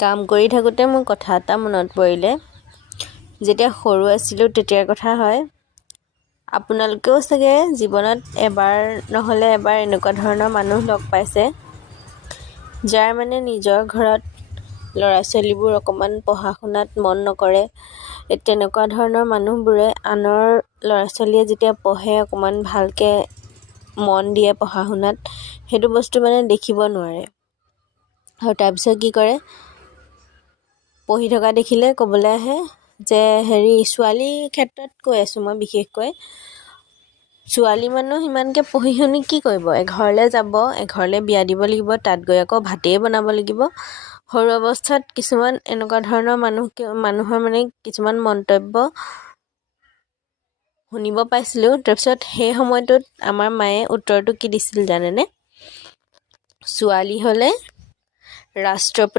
কাম কৰি থাকোঁতে মোৰ কথা এটা মনত পৰিলে। যেতিয়া সৰু আছিলোঁ তেতিয়াৰ কথা হয়। আপোনালোকেও চাগে জীৱনত এবাৰ নহ'লে এবাৰ এনেকুৱা ধৰণৰ মানুহ লগ পাইছে, যাৰ মানে নিজৰ ঘৰত ল'ৰা ছোৱালীবোৰ অকণমান পঢ়া শুনাত মন নকৰে। তেনেকুৱা ধৰণৰ মানুহবোৰে আনৰ ল'ৰা ছোৱালীয়ে যেতিয়া পঢ়ে, অকণমান ভালকৈ মন দিয়ে পঢ়া শুনাত, সেইটো বস্তু মানে দেখিব নোৱাৰে। আৰু তাৰপিছত কি কৰে, পঢ়ি থকা দেখিলে ক'বলৈ আহে যে ছোৱালীৰ ক্ষেত্ৰত কৈ আছোঁ মই বিশেষকৈ, ছোৱালী মানুহ সিমানকৈ পঢ়ি শুনি কি কৰিব, এঘৰলৈ যাব, এঘৰলৈ বিয়া দিব লাগিব, তাত গৈ আকৌ ভাতেই বনাব লাগিব। সৰু অৱস্থাত কিছুমান এনেকুৱা ধৰণৰ মানুহৰ মানে কিছুমান মন্তব্য শুনিব পাইছিলোঁ। তাৰপিছত সেই সময়টোত আমাৰ মায়ে উত্তৰটো কি দিছিল জানেনে? ছোৱালী হ'লে ৰাষ্ট্ৰপতি